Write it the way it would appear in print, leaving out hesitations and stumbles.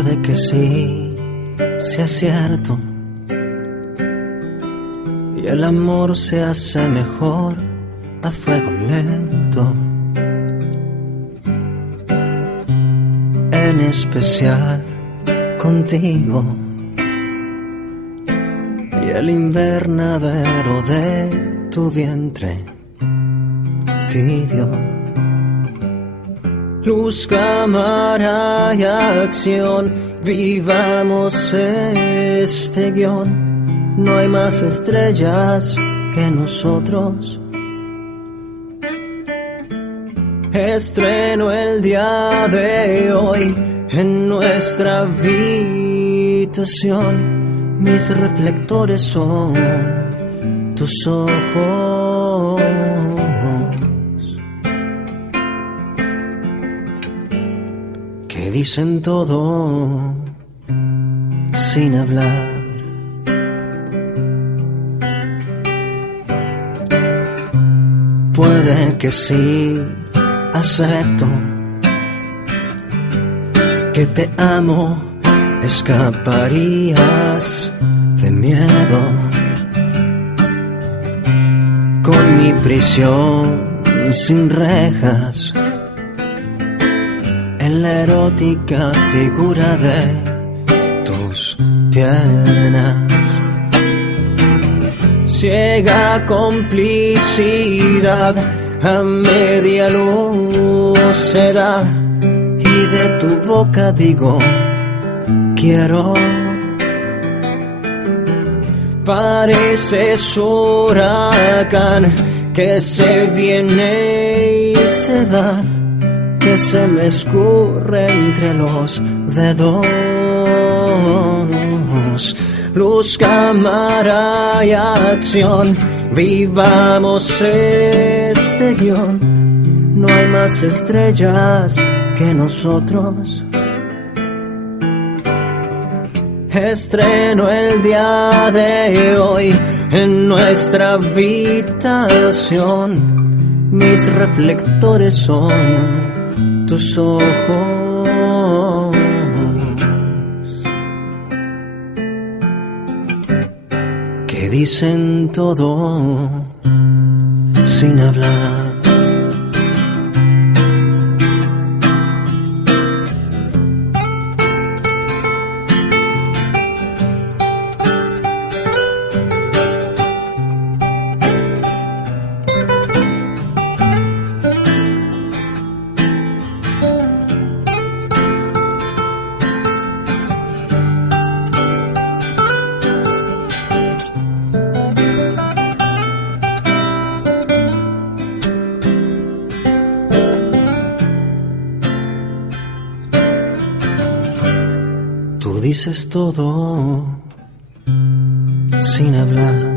Puede que sí sea cierto, y el amor se hace mejor a fuego lento, en especial contigo, y el invernadero de tu vientre tibio. Luz, cámara y acción, vivamos este guión. No hay más estrellas que nosotros. Estreno el día de hoy en nuestra habitación. Mis reflectores son tus ojos, que dicen todo sin hablar. Puede que sí acepto que te amo, escaparías de miedo con mi prisión sin rejas, en la erótica figura de tus piernas. Ciega complicidad a media luz se da, y de tu boca digo quiero. Pareces huracán que se viene y se va, que se me escurre entre los dedos. Luz, cámara y acción, vivamos este guión. No hay más estrellas que nosotros. Estreno el día de hoy en nuestra habitación. Mis reflectores son tus ojos, que dicen todo sin hablar. Tú dices todo sin hablar.